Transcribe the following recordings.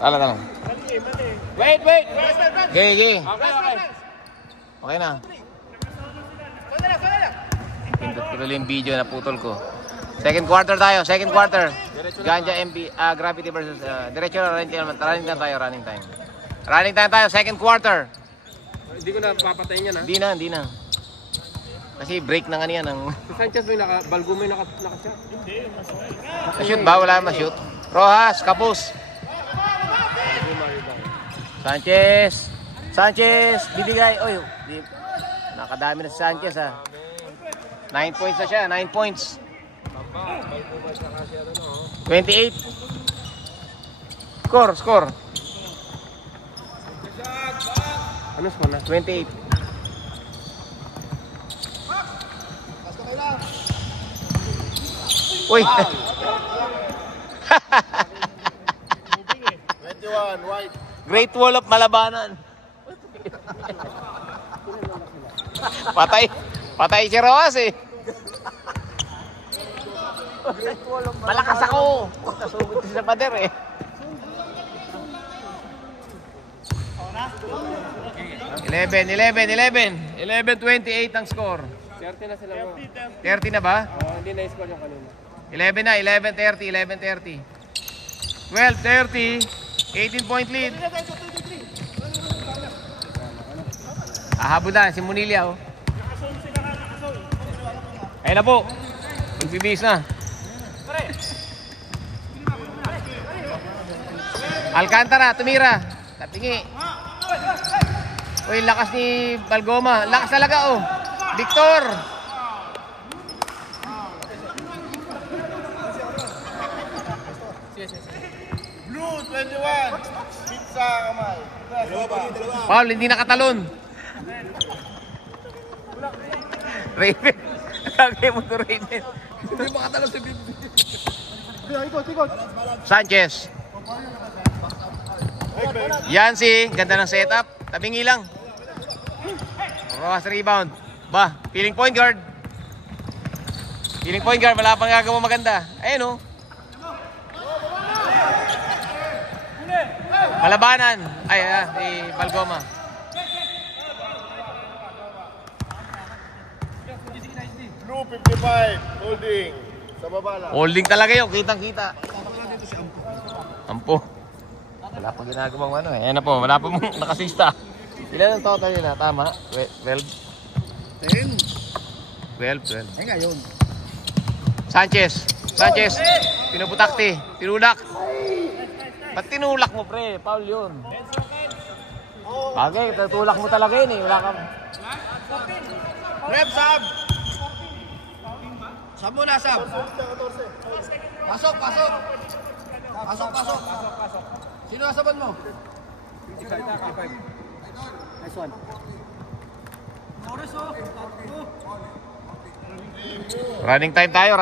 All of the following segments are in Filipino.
Tala. Wait. Okay. Okay na. Pindot ko tuloy yung video na putol ko. Second quarter tayo. Ganja MP, Gravity versus diretso na running time. Running time tayo, second quarter. Hindi ko na papatayin yan, ha? Hindi na. Kasi break na nga niya ng... Si Sanchez may balgo may naka-shot. Na-shoot ba? Wala ma-shoot. Rojas, kapos. Sanchez, bibigay. Oy, nakadami na si Sanchez, ha. 9 points na siya, 9 points. 28. Score. Ano score na? 28. Uy. 21, white. Great Wall of Malabanan. Patay si Rojas, eh. Malakas ako. Nasugod sa pader, eh. $11, 11-28 ang score. 30 na sila mo. 30 na ba? Hindi na-score yung kanina. 11 na, 11-30. 12-30. 18-point lead. Ahabol na si Munilla, oh. Ayun na po. Magbibis na. Alcantara, tumira. Tapingi. Uy, lakas ni Balgoma. Lakas talaga, oh. Victor. Blue, 21. Pizza kamay. Paul, hindi nakatalon. Raven. Lagay mo to Raven. Hindi makatalon si Bibi. Ikot. Sanchez. Yancy, ganda ng setup. Tabingi lang. Rojas rebound. Ba, feeling point guard. Wala pang gagawa maganda. Ayun, oh. Malabanan. Ay, si Balgoma. Blue, 55. Holding. Sa baba lang. Holding talaga yun. Kitang-kita. Ampo. Wala pang ginagawang ano, eh. Ayan na po. Wala pa mong nakasista. Ilan ang total yun, ha? Tama? 12? 10. 12. Ay ngayon. Sanchez. Pinuputakti. Tinulak. Ba't tinulak mo, pre? Foul yun. Bagay, tutulak mo talaga yun, eh. Wala ka. Rep, sab. Sab muna, sab. Pasok. Sino nasaban mo? Nice one. Running time tayo.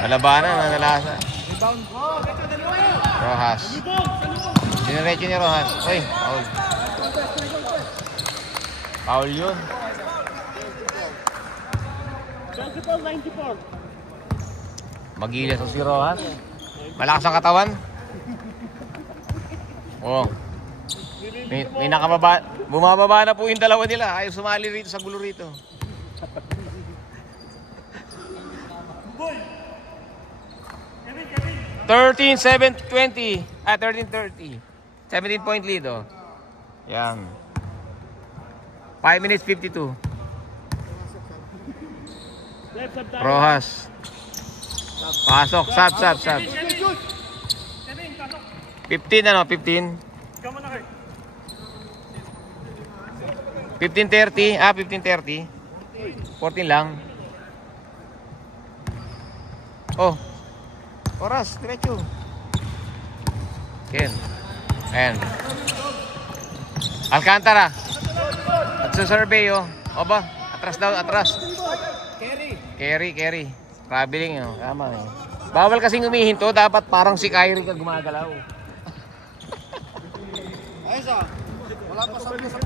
Malabanan, nanalasa. Rojas. Dinerecho ni Rojas. Uy, foul. Foul yun. 94. Magilas si Rojas. Malakas ang katawan. Oh. May nakababa. Bumababa na po yung dalawa nila. Ayaw sumali rito sa gulo rito. Kevin. 13-7-20. 13-30. 17-point lead, oh. Yan. 5 minutes 52. Rojas. Pasok. Sab. 15, ano? 15. 15-30. 15-30. 14 lang. Oh. Oras. Diretso. Ken. Ayan. Alcantara. At sa survey, oh. O ba? Atras. Carry. Traveling, oh. Tama, eh. Bawal kasing umihinto. Dapat parang si Kyrie ka gumagalaw. Ayos, ah. Wala pa sa pagkakas.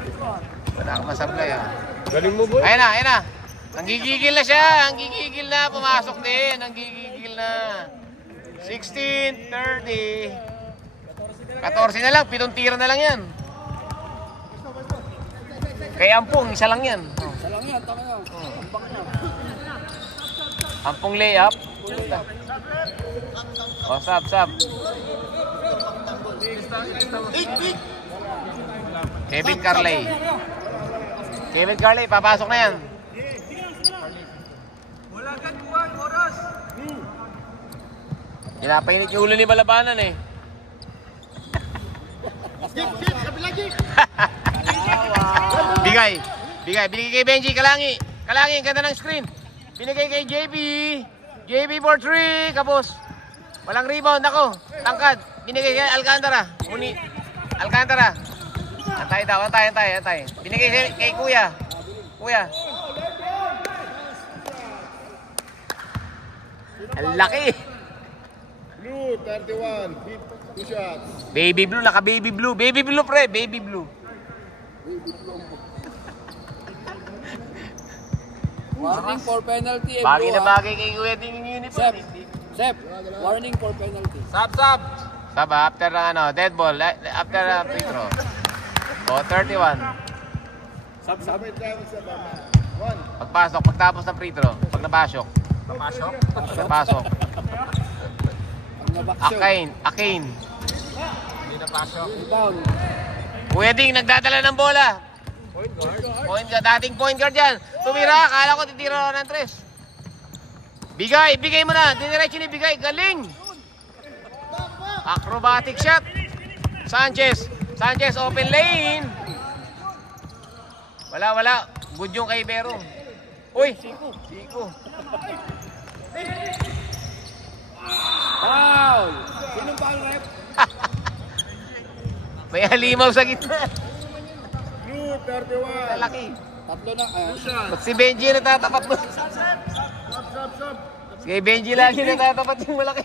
Wala akong masablay ah. Galing mo, boy. Ayan na, ayan na. Nanggigigil na siya. Nanggigigil na. Pumasok din. Nanggigigil na. 16, 30. 14 na lang. 7 tira na lang yan. Kay Ampong, isa lang yan. Isa lang yan, tama na. Ambak na. Ampong layup. Oh, sab. Kevin Carley, papasok na yan. Wala ka, buwan, oras. Pinapainit yung ulo ni Balabanan eh. Bigay, binigay kay Benji, Kalangi, ang ganda ng screen. Binigay kay JB for 3, kapos. Walang rebound, ako, tangkad. Binigay kay Alcantara, Alcantara. Antay. Binigay kay Kuya. Ang laki. Blue, 31. 2 shots. Baby blue, naka-baby blue. Baby blue, pre. Baby blue. Warning for penalty. Bagay na bagay kay Kuya din yung uniform. Sep, warning for penalty. Sab, after dead ball. After free throw. O, 31. Sabay tayo sa baba. 1. Pagtapos ng free throw. Pag napasok. Akain. Hindi na pasok. Rebound. Kuya Ding, nagdadala ng bola. Point guard. Dating point guard yan. Tumira, akala ko titira ng 3. Bigay mo na. Diniretso ni bigay. Galing. Acrobatic shot. Sanchez, open lane. Wala. Good yung kay Bero. Uy, Siko. Foul. Sinong foul, rep? May halimaw sa gitna. Blue, 31. Laki. Tatlo na. Ba't si Benji natatapat mo? Si Benji lagi natatapat yung malaki.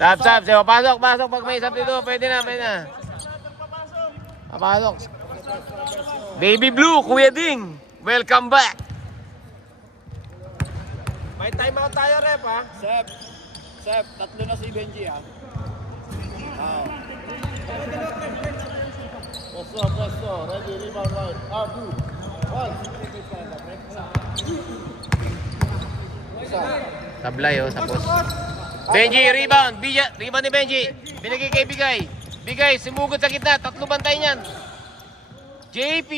Sab. Pasok. Pag may sab dito, pwede na. Pasok. Baby Blue, Kuya Ding. Welcome back. May timeout tayo, rep, ha? Sep, tatlo na si Benji, ha? Presto. Ready, rebound line. 2, 1. Tablay, tapos. Benji, rebound. Rebound ni Benji. Binigay kay Bigay, sumugod sa gitna. 3 bantay niyan. JP,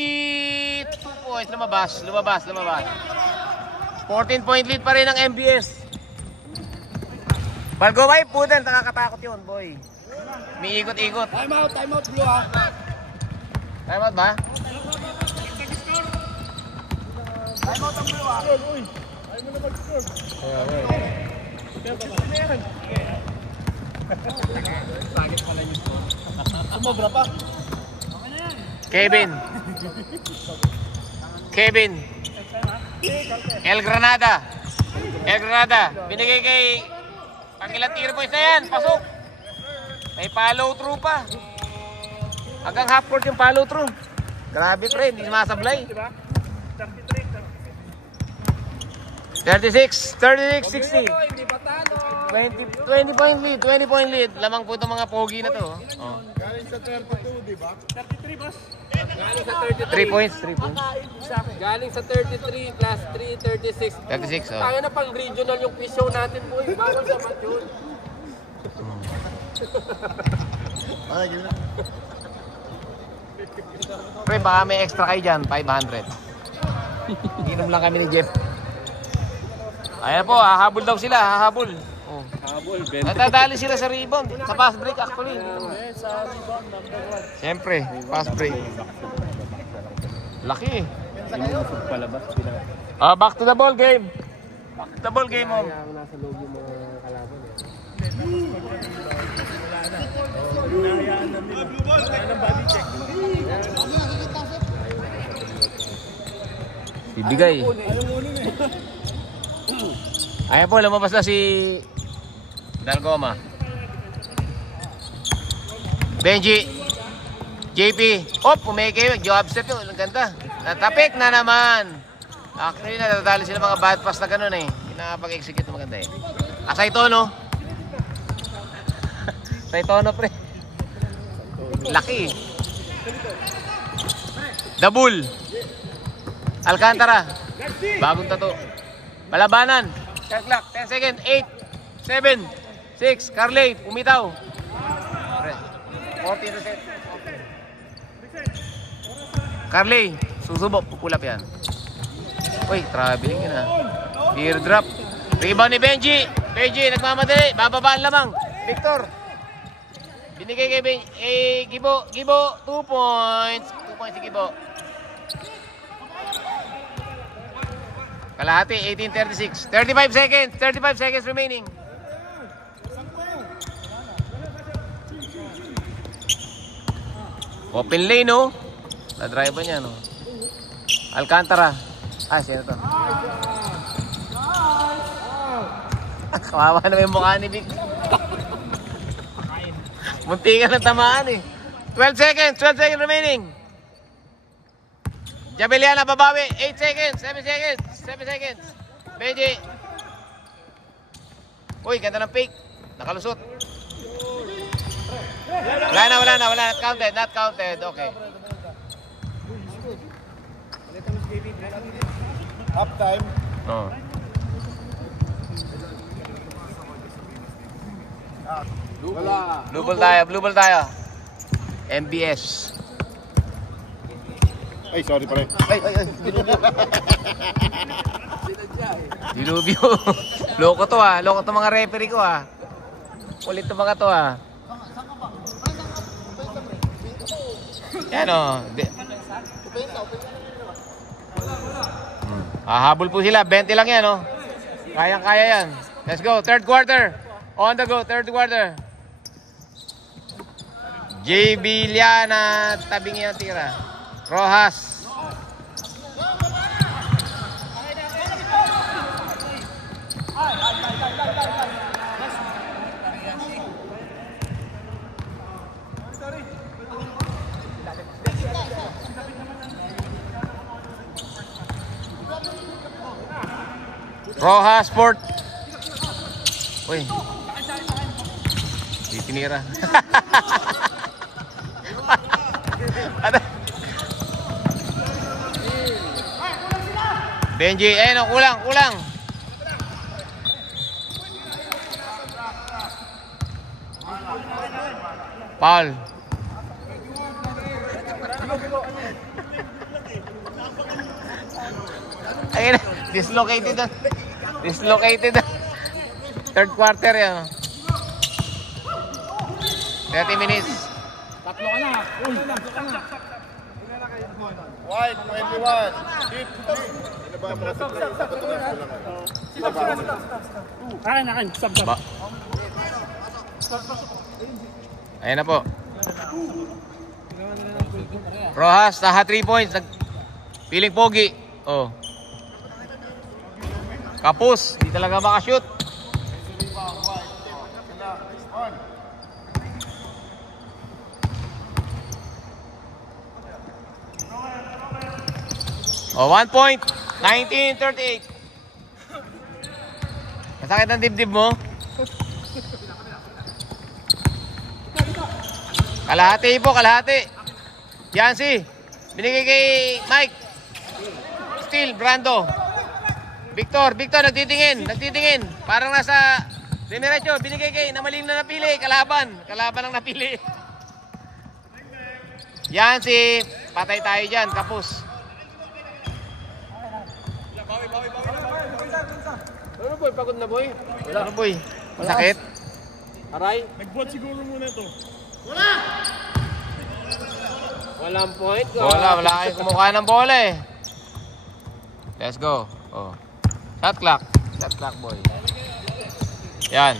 2 points. Lumabas. 14-point lead pa rin ang MBS. Balgobay, pudel. Nakakatakot yun, boy. May ikot-ikot. Timeout, Blue, ha? Timeout ba? Timeout ang Blue, ha? Ay mo na mag-score. Sumobra pa. Kevin. El Granada. Binigay kay pangilan tiro points na yan. Pasok. May follow through pa. Hanggang half court yung follow through. Grabe pre, hindi masablay. 36-60. 20 point lead. Lamang po itong mga pogi na to. Oh. Galing sa 32, di ba? 33, boss. 3 points. Galing sa 33 plus 3, 36. 36, oh. Tayo na pang regional yung quiz show natin, boy. Bawal sa match yun. Ay, gina. Pre, baka may extra kayo dyan. 500. Inom lang kami ni Jeff. Ayan po, hahabol daw sila. Hahabol. Oh. Habol, Natadali sila sa rebound. Sa fast break actually. sa rebound, number 1. Siyempre, fast break. Laki. Back to the ball game. Oh. Nasa loob yung mga kalaban, Bibigay. Ayan po, lumabas na si Dalgoma. Benji. JP. Oh, pumeke. Job step yun. Ang ganda. Natapik na naman. Actually, natatali sila mga bad pass na ganun eh. Hindi nakapag-execute na maganda eh. Asay tono. Asay tono, pre. Laki. The Bull. Alcantara. Bagong tato. Balabanan. Shot clock. 10 seconds. 8, 7, 6. Carley. Umitaw. 40%. Carley. Susubok. Pupulap yan. Uy, traveling yun ah. Teardrop. Rebound ni Benji. Benji, nagmamadali. Bababaan lamang. Victor. Binigay kay Benji. Gibo. Gibo. 2 points. 2 points si Gibo. Kalahati. 18:36. 35 seconds. 35 seconds remaining. Open lane, no? Na-drive ba niya, no? Alcantara. Ah, sino to? Kawawa na yung mukha ni Vic. Munti ka ng tamaan eh. 12 seconds. 12 seconds remaining. Jabeliana babawi. 8 seconds. 7 seconds. 7 seconds. Benji. Uy, ganda ng pick. Nakalusot. Wala na. Not counted. Not counted. Okay. Half time. Oh. Wala. Blue ball tayo. MBS. Ay, sorry pare. Ay. Dilubyo. Loko to ah. Loko to mga referee ko ah. Ulit to mga to ah. Yan o. Habol po sila. 20 lang yan o. Kayang-kaya yan. Let's go. Third quarter. On the go. Third quarter. JB Liana. Tabing yan tira. Rojas. Rojas Sport. Uy. Di tinira. Ano? Benji, no, kulang. Paul. Ayun, dislocated. Third quarter yan. 30 minutes. Tatlo ka na. Uy, tatlo ka na. White, 21. Deep. Akin. Stop. Ayan na po. Rojas, naha 3 points. Piling pogi. Oh. Kapus, di talaga makashoot. Oh, 1 point. 19-38. Masakit ang dibdib mo. Kalahati. Yancy. Binigay kay Mike. Steal, Brando. Victor, nagtitingin. Parang nasa dinerecho. Binigay kay Namalim na napili. Kalaban ang napili. Yancy. Patay tayo dyan. Kapus. Ano boy? Pagod na boy? Ano boy? Masakit? Aray. Nag-bot siguro muna ito. Walang point. Wala kayong kumukha ng bola eh. Let's go. Oh. Shot clock boy. Yan.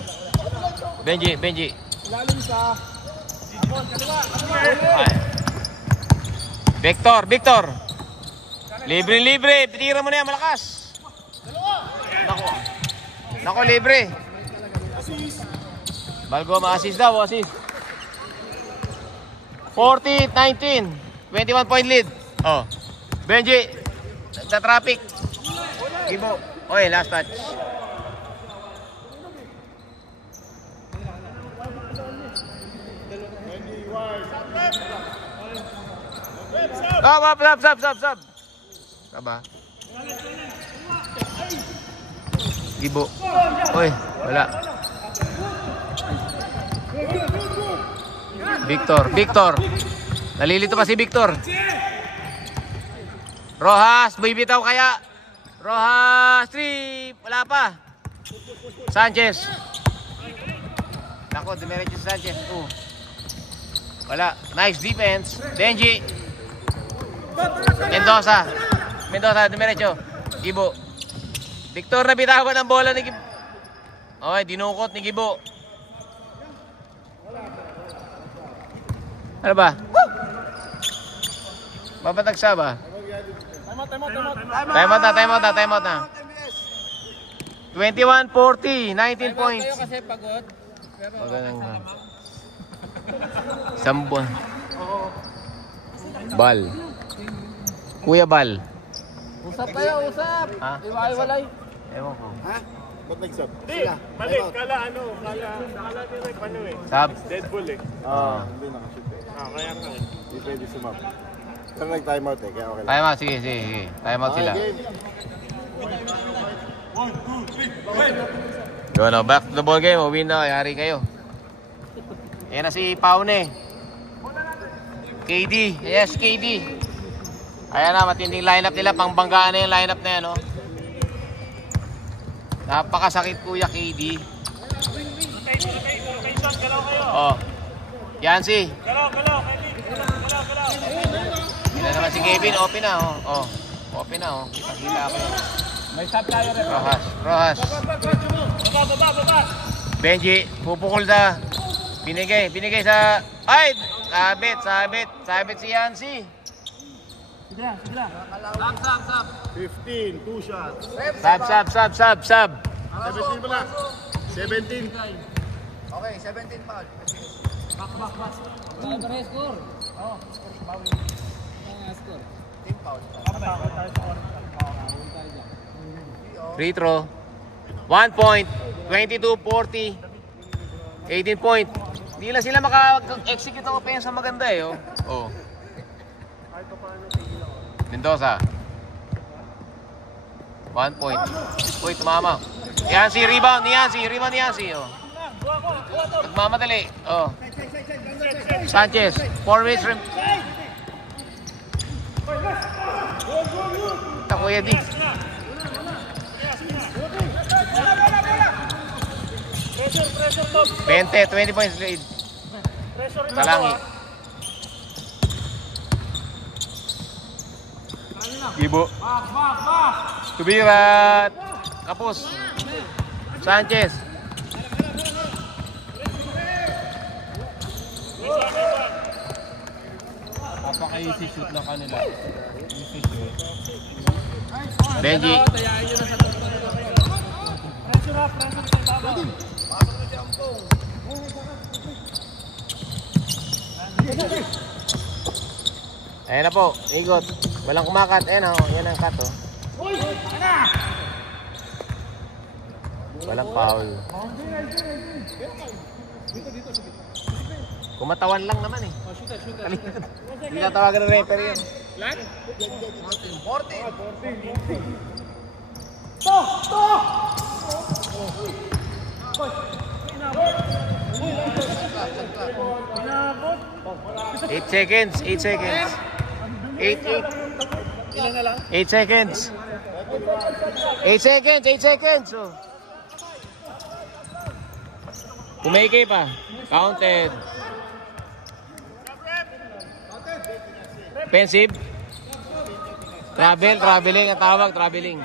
Benji. Lalim sa... Victor. Libre. Pitira mo na yan, malakas. Nako, libre. Balgo, ma-assist daw, assist. 40-19. 21 point lead. Oh. Benji. Sa traffic. Gibo. Okay, last touch. Sab. Saba. Gibo. Oy, wala. Victor. Nalilito pa si Victor. Rojas, bibitaw kaya. Rojas, 3. Wala pa. Sanchez. Nako, dumiretso si Sanchez. 2. Wala. Nice defense. Benji. Mendoza, dumiretso. Gibo. Victor na bitawan ang bola ni Gibo. Okay, dinukot ni Gibo. Ano ba? Babatagsa ba? Time out na. 21-40, 19 points. Kayo kasi pagod. Magaling nga. Sambuan. Bal. Kuya Bal. Usap kayo, usap. Ha? Iwalay. Ewan ko. Ha? Ba't nag-sub? Hindi, mali. Kala din ano eh. Sab? Deadpool eh. Hindi nakashoot eh. Kaya nga eh. Hindi pwede sumap. Pero nag-timeout eh, kaya okay lang. Time out, sige. Time out sila. Okay, game. Go na, back to the ball game. Win na, yari kayo. Yan na si Paune. KD. Yes, KD. Ayan na, matinding lineup nila. Pangbanggaan na yung lineup na yan, oh. Napakasakit, Kuya KD. Oh. Yancy. Galaw. Yan na naman si Kevin. Open na, oh. Open na, oh. Kita ako. May stop tayo rin. Rojas. Baba. Benji, pupukol na. Binigay sa... Ay! Sabit si Yancy. Sige lang. Sab. 15, 2 shots. Sab. 17 pala. 17. Okay, 17 foul. Back. Para score. Oh, score. Team foul. Free throw. 1 point. 22-40. 18 point. Hindi lang sila maka-execute ng offense na maganda eh. Oh. Mendoza. 1 point. Uy, tumama. Yancy, rebound ni Yancy. Oh. Nagmamadali. Oh. Sanchez. 4 minutes. Kuya D. Pressure, 20 points lead. Pressure rin Kalangi. Gibo. Tubirat. Kapos. Sanchez. Napaka-easy shoot na kanila. Easy shoot. Benji. Pressure sa ibabaw. Ayan na po. Igot. Walang kumakat. Ayan o. Yan ang cut o. Walang foul. Kumatawan lang naman eh. Hindi na tawagan ng referee yun. Eight seconds. 8 seconds. 8 seconds. Oh. Kumeke pa. Counted. Offensive. Traveling ang tawag. Traveling.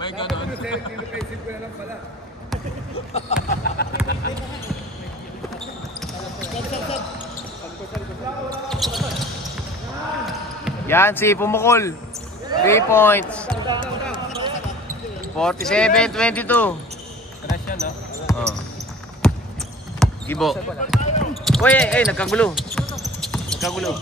May ganon. Yan si pumukol. 3 points. 47-22. Crash yan, no? Oh. Gibo. Uy, nagkagulo. Nagkagulo.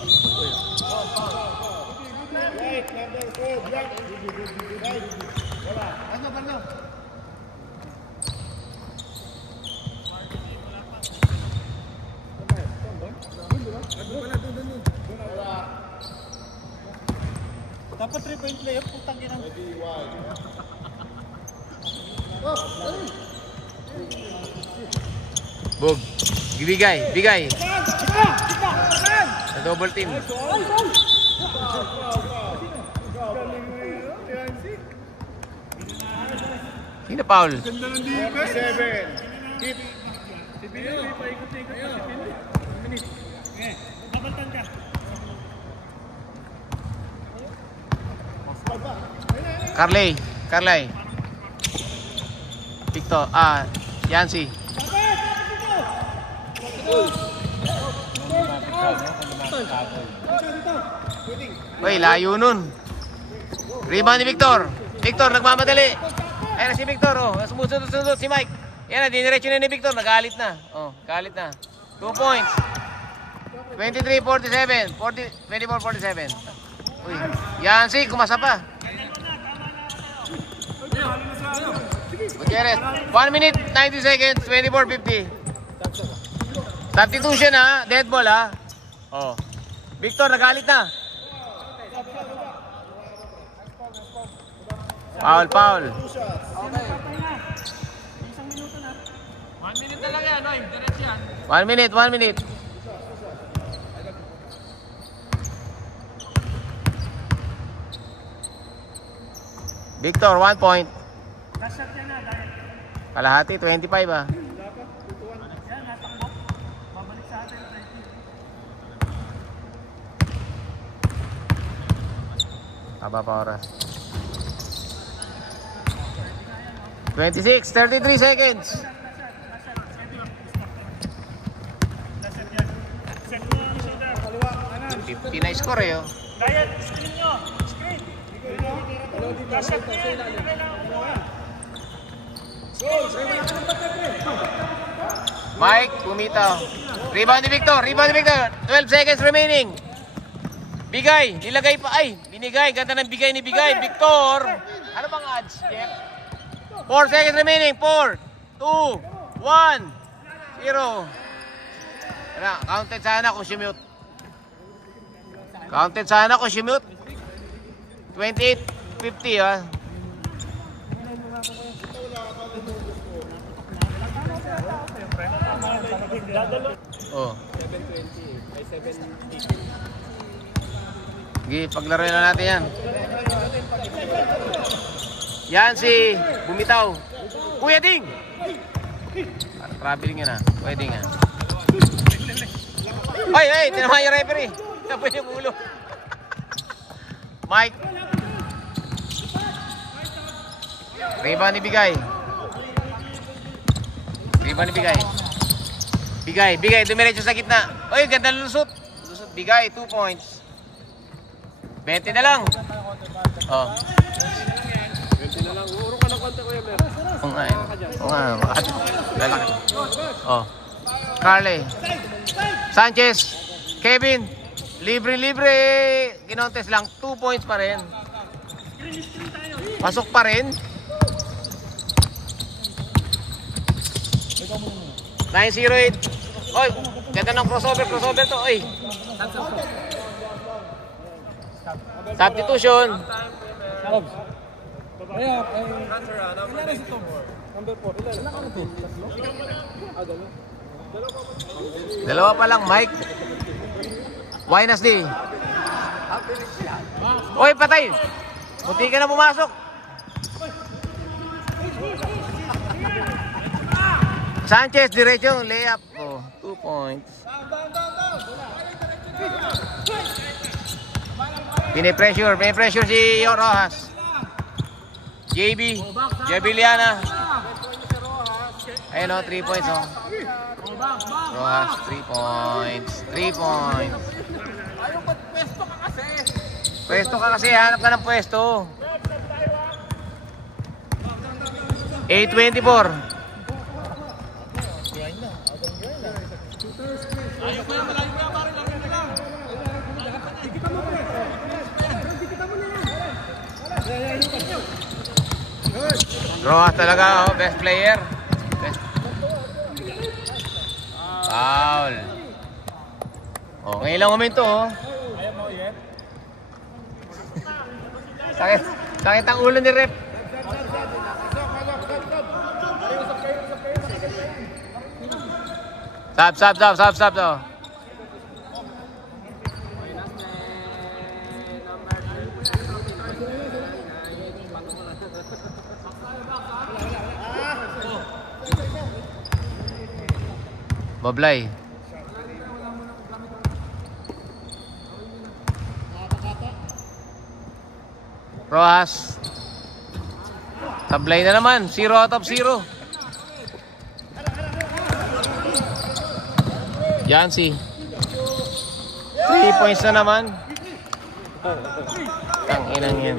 Dapat 3-point layup, putang ina. Bog. Bigay. Sa double team. Sino foul? 7. Hit. Carlay. Victor, Yancy. Uy, layo nun. Rebound ni Victor. Victor, nagmamadali. Ayan na si Victor, oh. Sumusunod si Mike. Yan na, diniretso na ni Victor. Nagalit na. Oh, galit na. 2 points. 23-47. 24-47. Uy, Yancy, kumasa pa. Gutierrez, 1 minute, 90 seconds, 24-50. Substitution ha, dead ball ha. Oh. Victor, nagalit na. Foul. 1 minute na lang yan, Noy. Diretso yan. 1 minute. Victor, 1 point. Kalahati, 25 ah. Haba pa oras. 26, 33 seconds. 50 na score eh oh. Ryan, screen nyo. Screen. Mike, bumitaw. Rebound ni Victor. 12 seconds remaining. Bigay, nilagay pa. Ay, binigay. Ganda ng bigay ni Bigay. Victor. Ano bang odds, Jeff? 4 seconds remaining. 4, 2, 1, 0. Counted sana kung shoot. Counted sana kung shoot. 28-50 ah. Oh. 7:20 ay 7:50. Sige, paglaro na natin yan. Yan si bumitaw. Kuya Ding! Traveling yan ah. Kuya Ding ah. Ay, tinamaan yung referee. Tapos yung ulo. Mike. Rebound ni Bigay. Bigay, dumiretso sa gitna. Oy, ganda lusot. Bigay, 2 points. 20 na lang. Oh. 20 na lang. Uro ka ng konti, Kuya Mer. Oo nga. Lalaki. Oh. Carley. Sanchez. Kevin. Libre. Kinontes lang. 2 points pa rin. Pasok pa rin. 908. Oy, ganda ng crossover to. Oy. Substitution. Dalawa pa lang, Mike. Wednesday. Oy, patay. Buti ka na pumasok. Sanchez, diretso, layup. Oh, 2 points. Pinipressure si Rojas. JB Liana. Ayun o, 3 points o. Rojas, 3 points. Pwesto ka kasi, hanap ka ng pwesto. 8:24. Rojas talaga, oh, best player. Best. Foul. Oh, ngayon lang momento, oh. Sakit ang ulo ni Rep. Stop. Oh. Bablay. Rojas. Tablay na naman. 0 out of 0. Jancy. 3 points na naman. Tanginang yan.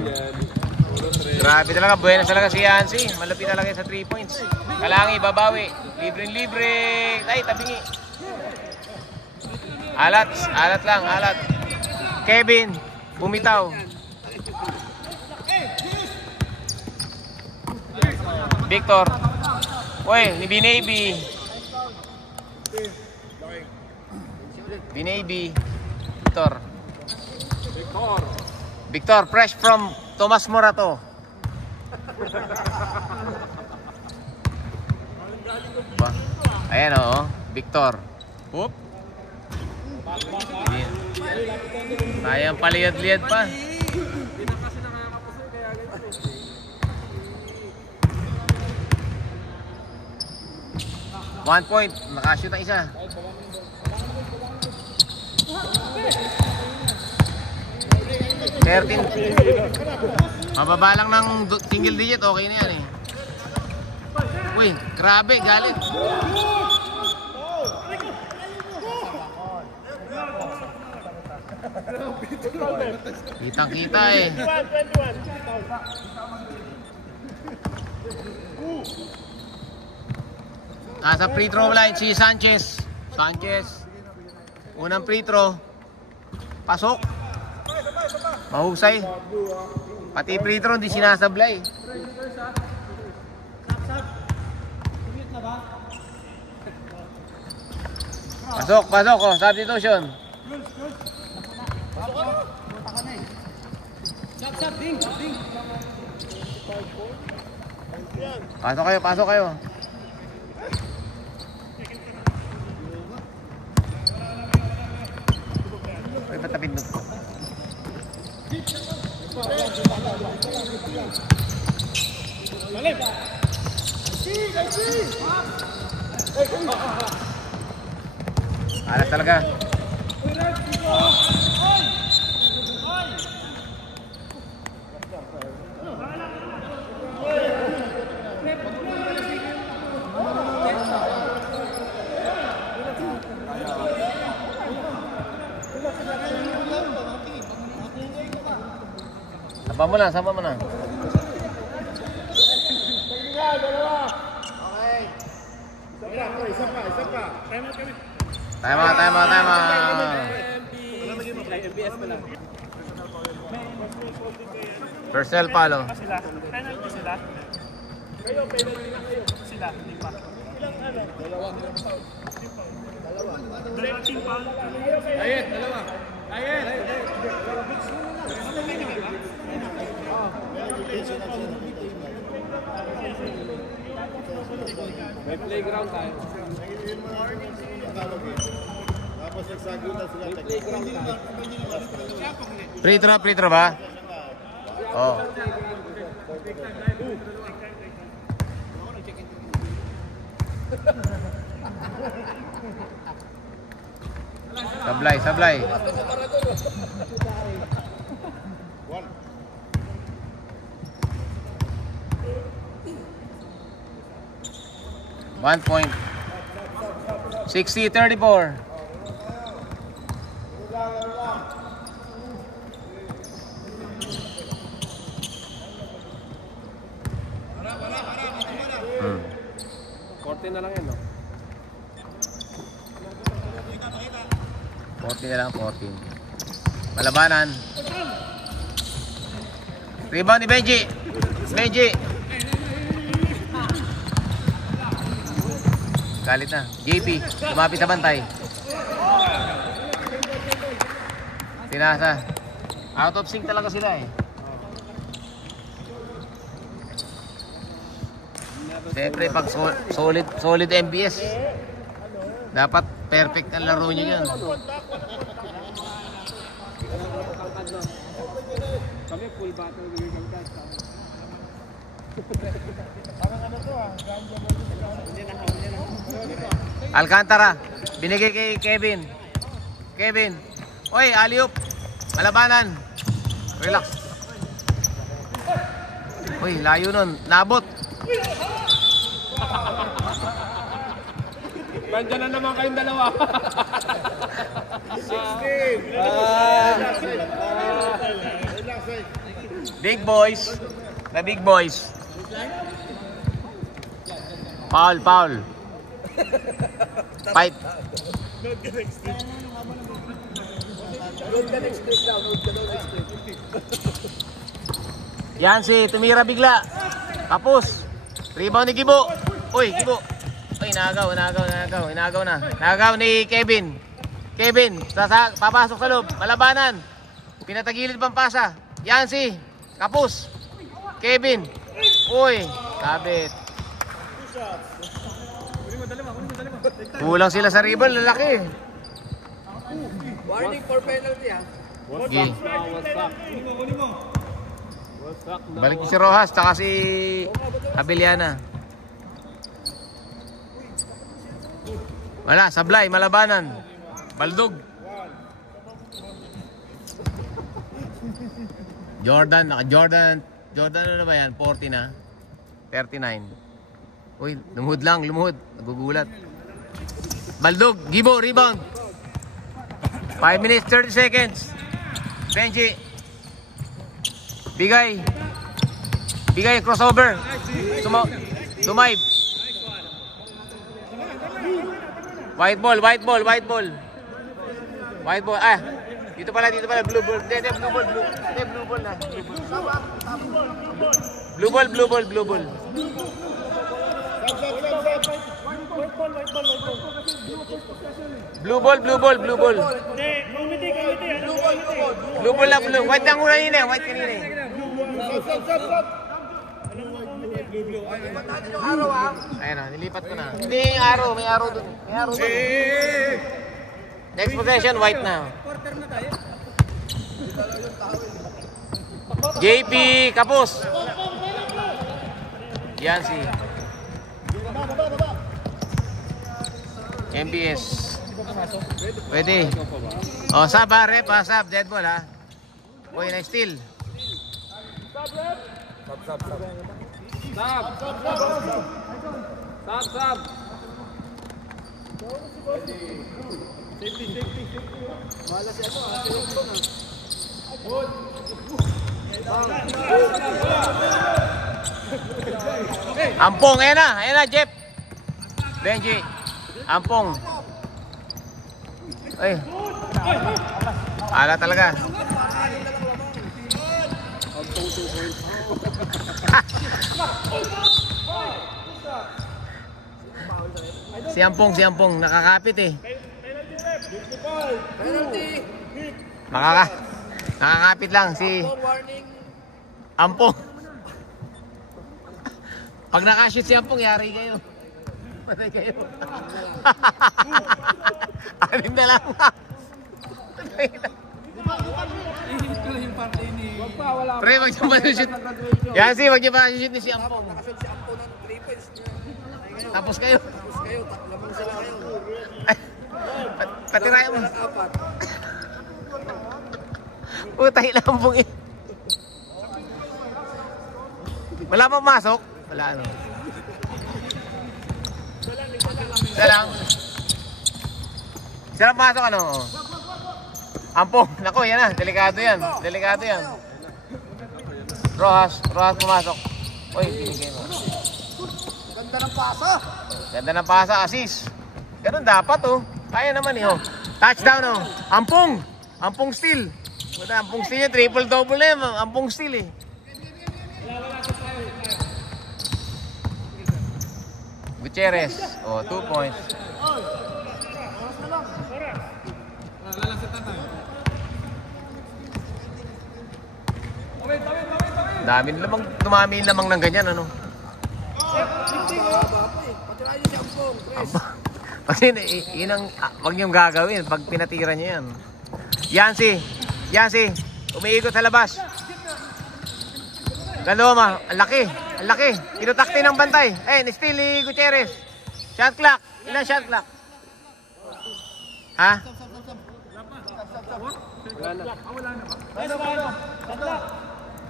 Grabe talaga. Buenas talaga si Jancy. Malapit talaga sa 3 points. Kalangi, babawi. Libre. Ay, tabingi. Alat lang. Kevin. Bumitaw. Victor. Uy, ni Binaby. Victor, fresh from Tomas Morato. Ayan o, Victor. Whoop. Sayang paliyad-liyad pa. One point, nakashoot ang isa. Mababa lang ng single digit, okay na yan eh. Uy, grabe, galit. Kitang-kita eh. Nasa free throw line si Sanchez. Unang free throw. Pasok. Mahusay. Pati free throw hindi sinasablay. Pasok oh, substitution. Pasok kayo. Ay, ba't napindot ko? Alas talaga. Sapa mo na. Time out. Personnel palo. Penalty sila. Kayo, penalty na kayo. Sila, hindi pa. Dalawang team foul. Ayet, dalawa. Ayet. May playground tayo. Tapos nagsagutan sila. May playground tayo. Free throw ba? Oh. Sablay. 1 point. 60-34. na lang yan, no? 14 na lang, 14. Malabanan. Rebound ni Benji. Benji. Galit na. JP, lumapit sa bantay. Tinasa. Out of sync talaga sila eh. Siyempre pag solid MBS, dapat perfect ang laro nyo yan. Kami full battle with your guys. Alcantara, binigay kay Kevin. Kevin, oy, alley-oop. Malabanan. Relax. Uy, layo nun. Nabot. Nandiyan na naman kayong dalawa. 16. Big boys. The big boys. Foul, foul. Fight. Yan si tumira bigla. Tapos. Rebound ni Gibo. Uy, Gibo. Uy, nagaw na. Nagaw ni Kevin. Kevin, papasok sa loob. Malabanan. Pinatagilid pang pasa. Yan si Kapus. Kevin. Uy, kabit. Kulang sila sa rebound, lalaki. Warning for penalty, ha? Okay. What's up? Balik si Rojas, taka si Abiliana. Wala, sablay, malabanan. Baldog. Jordan, Jordan ano ba yan? 40 na. 39. Uy, lumuhod. Nagugulat. Baldog, Gibo, rebound. 5 minutes, 30 seconds. Benji. Bigay, crossover. Sumay. White ball. Ah, dito pala, blue ball. Blue ball na. Blue ball. Blue ball. Blue ball lang, blue. White lang muna yun eh. White kanina eh. Ayun na, nilipat ko na. Hindi yung arrow, may arrow dun. Next possession, white na. JP Kapos. Yan si MBS. Pwede. O, sab ha, rep ha, sab. Dead ball ha. Uy, na steal. Sab. Ampong, ayan na, Jeff. Benji. Ampong. Ay. Ala talaga. Si Ampong nakakapit eh. Nakakapit lang si Ampong. Pag nakashoot si Ampong, yari kayo. Patay kayo. Anim na lang. Patay na. Pre, wag niyo pa-shoot. Yan si, wag niyo pa-shoot ni si Ampong. Tapos kayo. Lamang sila kayo. Patirayan mo. Utay lang Ampong eh. Wala pa masok? Wala ano. Isa lang. Masok ano? Ampong, nako yan na. Delikado yan. Rojas pumasok. Uy, binigay mo. Ganda ng pasa. Ganda ng pasa, assist. Ganun dapat oh. Kaya naman eh oh. Touchdown oh. Ampong. Ampong steal. Ampong steal niya, triple-double na yan. Ampong steal eh. Gutierrez. Oh, 2 points. Dami lamang, dumami lamang ng ganyan ano. Kasi yun ang wag niyong gagawin pag pinatira niya yan. Yancy, umiikot sa labas. Gandoma, ang laki. Pinutakti ng bantay. Steal ni Gutierrez. Shot clock. Ilan shot clock? Ha?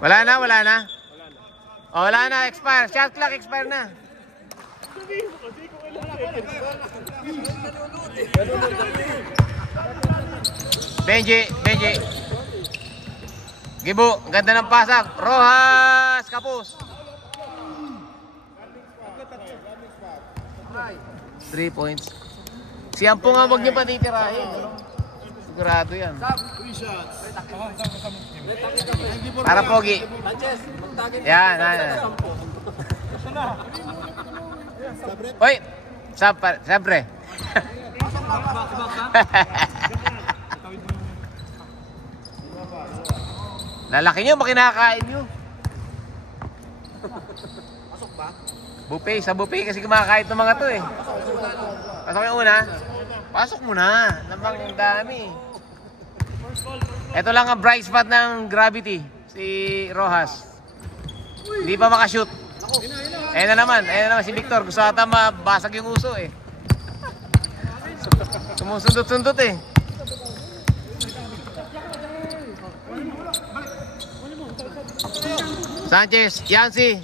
Wala na. Oh, wala na, expire. Shot clock, expire na. Benji. Gibo, ganda ng pasak. Rojas, kapos. 3 points. Si Ampong nga, huwag niyo pa titirahin. Sigurado yan. Para pogi. Yan. Uy, siyempre. Lalaki nyo, makinakain nyo. Pasok ba? Buffet, sa buffet kasi kumakain ng mga to eh. Pasok yung una. Pasok mo na. Namang dami. Ito lang ang bright spot ng Gravity. Si Rojas. Hindi pa makashoot. Ayan na naman si Victor. Gusto ata mabasag yung uso eh. Sumusundot-sundot eh. Sanchez, Yancy.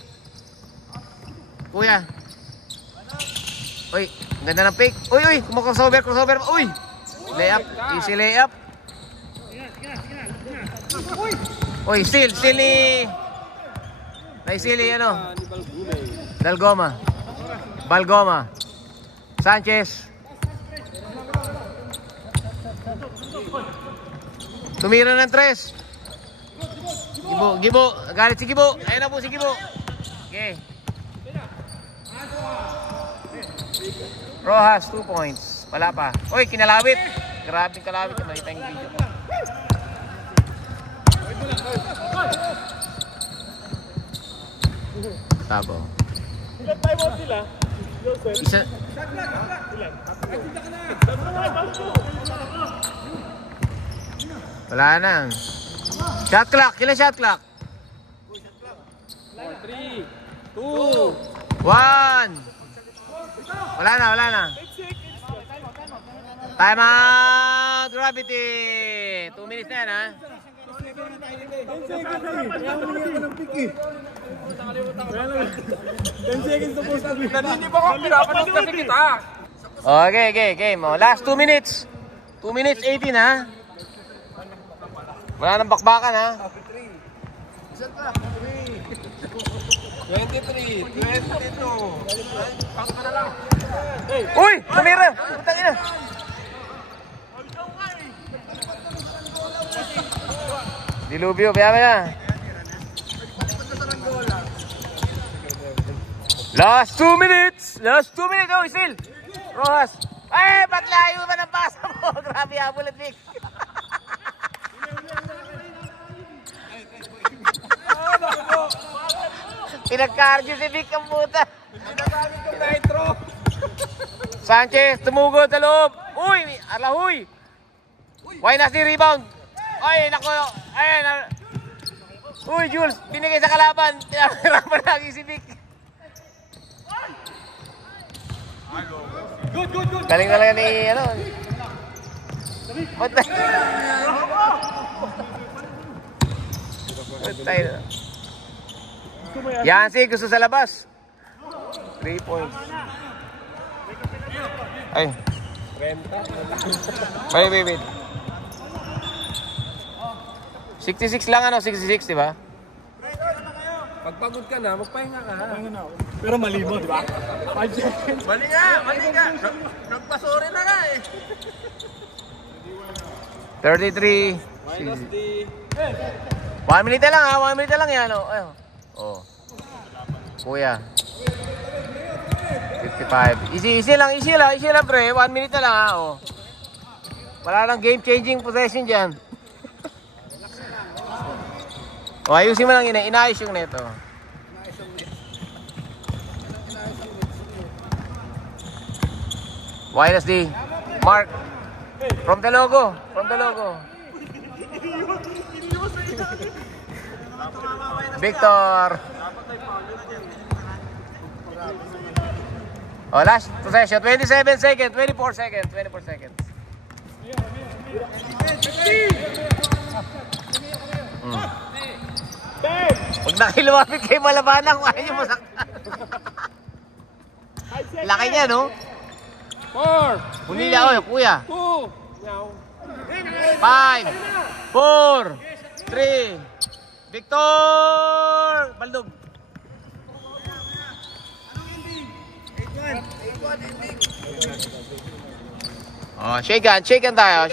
Kuya. Uy, ganda ng fake. Uy, crossover. Uy. Layup, easy layup. Uy, steal ni ano? Balgoma. Sanchez. Tumira ng 3. Gibo. Galit si Gibo. Ayun na po si Gibo. Okay. Rojas, 2 points. Wala pa. Uy, kinalawit. Grabing kalawit. Nakita yung video. Tabo. Ilan time out sila? Joseph? Isa. Ilan? Wala na. Shot clock. Ilan shot clock? 3, 2, 1. Wala na. Time out, Gravity. 2 minutes na yan, ha? 10 seconds to post. Naninip ako, pinapanood kasi kita. Okay, game. Last 2 minutes. 2 minutes 18, ha? Wala nang bakbakan, ha? 23, 22. Pasok ka na lang. Uy! Tumira! Putang ina! Dilubyo, kaya na. Last 2 minutes! Oh, still! Rojas! Ay, ba't layo ba ng pasa mo? Grabe, habol at Vic. Pinag-cardio si Vic ang puta. Pinagamit yung nitro. Sanchez, tumugod sa loob. Uy! Alahoy! Why na si rebound? Ay, nako. Ayan. Uy, Jules, binigay sa kalaban. Pinahirapan lagi si Vic. Good. Galing talaga ni, ano. Yancy, gusto sa labas. 3 points. Ay. Wait. 66 lang ano, 66, di ba? Pag pagod ka na, magpahinga ka. Pero mali mo, di ba? 5 seconds. Mali nga. Nagpasori na nga eh. 33. Minus D. 1 minute lang ha, 1 minute lang yan. Oh. Kuya. 55. Easy lang pre. 1 minute na lang ha. Oh. Wala lang game changing possession dyan. O, ayusin mo lang inaayos yung neto. Minus D. Mark. From the logo. Victor. Oh, last possession. 27 seconds. 24 seconds. Huwag na kayo lumapit kay Malabanan kung ayaw nyo masaktan. Laki niya, no? 4. Hunila ako, kuya. 2. 5, 4, 3, Victor! Baldog. Oh, shake hand tayo.